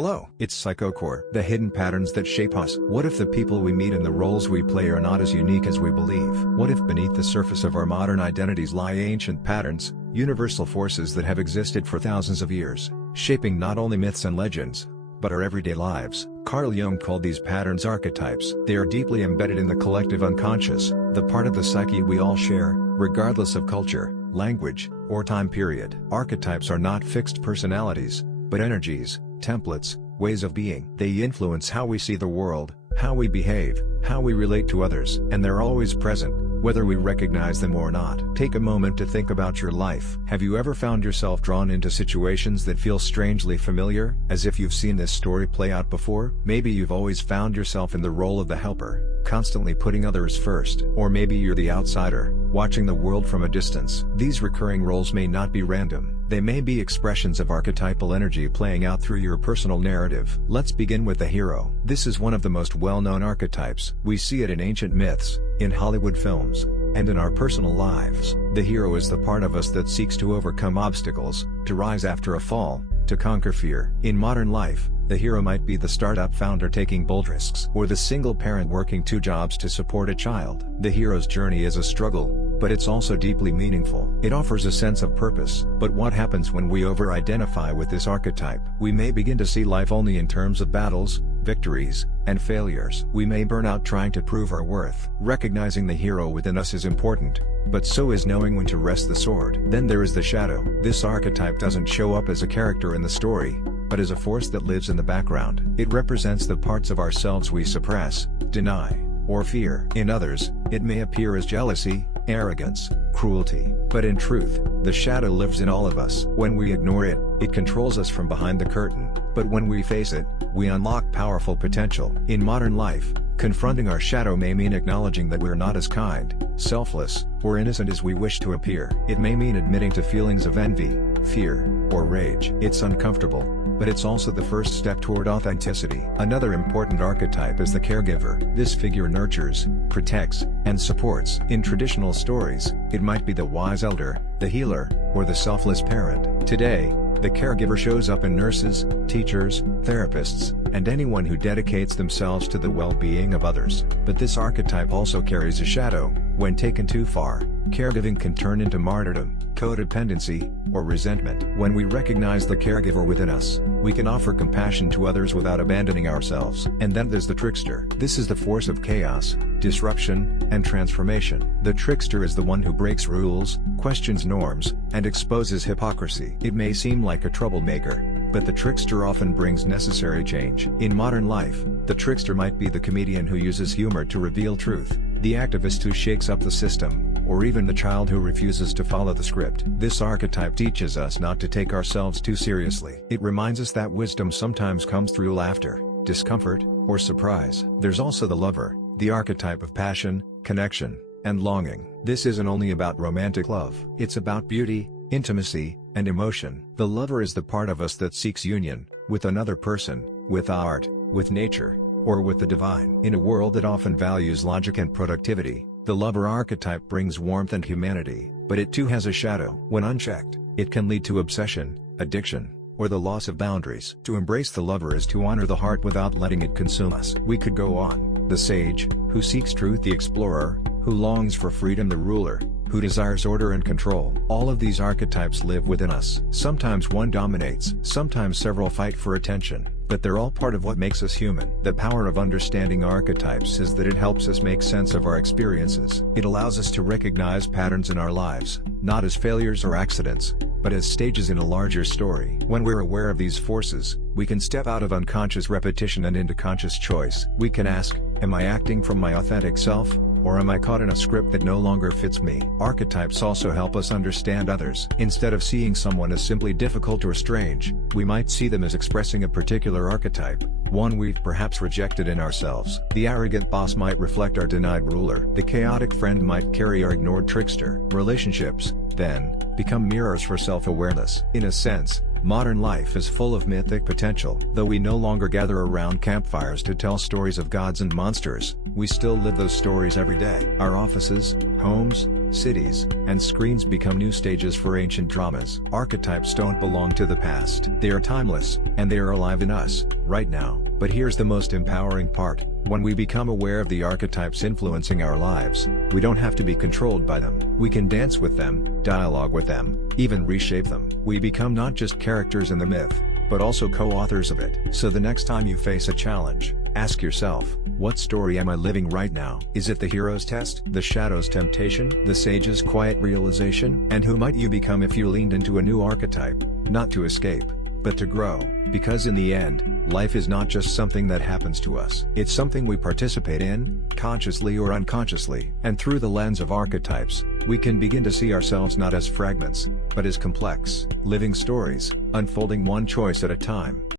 Hello, it's PSYCHOCORE, the hidden patterns that shape us. What if the people we meet and the roles we play are not as unique as we believe? What if beneath the surface of our modern identities lie ancient patterns, universal forces that have existed for thousands of years, shaping not only myths and legends, but our everyday lives? Carl Jung called these patterns archetypes. They are deeply embedded in the collective unconscious, the part of the psyche we all share, regardless of culture, language, or time period. Archetypes are not fixed personalities, but energies, templates, ways of being. They influence how we see the world, how we behave, how we relate to others, and they're always present, whether we recognize them or not. Take a moment to think about your life. Have you ever found yourself drawn into situations that feel strangely familiar, as if you've seen this story play out before? Maybe you've always found yourself in the role of the helper, constantly putting others first. Or maybe you're the outsider, watching the world from a distance. These recurring roles may not be random. They may be expressions of archetypal energy playing out through your personal narrative. Let's begin with the hero. This is one of the most well-known archetypes. We see it in ancient myths, in Hollywood films, and in our personal lives. The hero is the part of us that seeks to overcome obstacles, to rise after a fall, to conquer fear. In modern life, the hero might be the startup founder taking bold risks, or the single parent working 2 jobs to support a child. The hero's journey is a struggle, but it's also deeply meaningful. It offers a sense of purpose. But what happens when we over-identify with this archetype? We may begin to see life only in terms of battles, victories, and failures. We may burn out trying to prove our worth. Recognizing the hero within us is important, but so is knowing when to rest the sword. Then there is the shadow. This archetype doesn't show up as a character in the story, but as a force that lives in the background. It represents the parts of ourselves we suppress, deny, or fear. In others, it may appear as jealousy, arrogance, cruelty. But in truth, the shadow lives in all of us. When we ignore it, it controls us from behind the curtain. But when we face it, we unlock powerful potential. In modern life, confronting our shadow may mean acknowledging that we're not as kind, selfless, or innocent as we wish to appear. It may mean admitting to feelings of envy, fear, or rage. It's uncomfortable, but it's also the first step toward authenticity. Another important archetype is the caregiver. This figure nurtures, protects, and supports. In traditional stories, it might be the wise elder, the healer, or the selfless parent. Today, the caregiver shows up in nurses, teachers, therapists, and anyone who dedicates themselves to the well-being of others. But this archetype also carries a shadow. When taken too far, caregiving can turn into martyrdom, codependency, or resentment. When we recognize the caregiver within us, we can offer compassion to others without abandoning ourselves. And then there's the trickster. This is the force of chaos, disruption, and transformation. The trickster is the one who breaks rules, questions norms, and exposes hypocrisy. It may seem like a troublemaker, but the trickster often brings necessary change. In modern life, the trickster might be the comedian who uses humor to reveal truth, the activist who shakes up the system, or even the child who refuses to follow the script. This archetype teaches us not to take ourselves too seriously. It reminds us that wisdom sometimes comes through laughter, discomfort, or surprise. There's also the lover, the archetype of passion, connection, and longing. This isn't only about romantic love. It's about beauty, intimacy, and emotion. The lover is the part of us that seeks union, with another person, with art, with nature, or with the divine. In a world that often values logic and productivity, the lover archetype brings warmth and humanity, but it too has a shadow. When unchecked, it can lead to obsession, addiction, or the loss of boundaries. To embrace the lover is to honor the heart without letting it consume us. We could go on. The sage, who seeks truth, the explorer, who longs for freedom, the ruler, who desires order and control. All of these archetypes live within us. Sometimes one dominates, sometimes several fight for attention, but they're all part of what makes us human. The power of understanding archetypes is that it helps us make sense of our experiences. It allows us to recognize patterns in our lives, not as failures or accidents, but as stages in a larger story. When we're aware of these forces, we can step out of unconscious repetition and into conscious choice. We can ask, am I acting from my authentic self, or am I caught in a script that no longer fits me? Archetypes also help us understand others. Instead of seeing someone as simply difficult or strange, we might see them as expressing a particular archetype, one we've perhaps rejected in ourselves. The arrogant boss might reflect our denied ruler. The chaotic friend might carry our ignored trickster. Relationships, then, become mirrors for self-awareness. In a sense, modern life is full of mythic potential. Though we no longer gather around campfires to tell stories of gods and monsters, we still live those stories every day. Our offices, homes, cities, and screens become new stages for ancient dramas. Archetypes don't belong to the past. They are timeless, and they are alive in us, right now. But here's the most empowering part. When we become aware of the archetypes influencing our lives, we don't have to be controlled by them. We can dance with them, dialogue with them, even reshape them. We become not just characters in the myth, but also co-authors of it. So the next time you face a challenge, ask yourself, what story am I living right now? Is it the hero's test, the shadow's temptation, the sage's quiet realization? And who might you become if you leaned into a new archetype, not to escape, but to grow? Because in the end, life is not just something that happens to us. It's something we participate in, consciously or unconsciously. And through the lens of archetypes, we can begin to see ourselves not as fragments, but as complex, living stories, unfolding one choice at a time.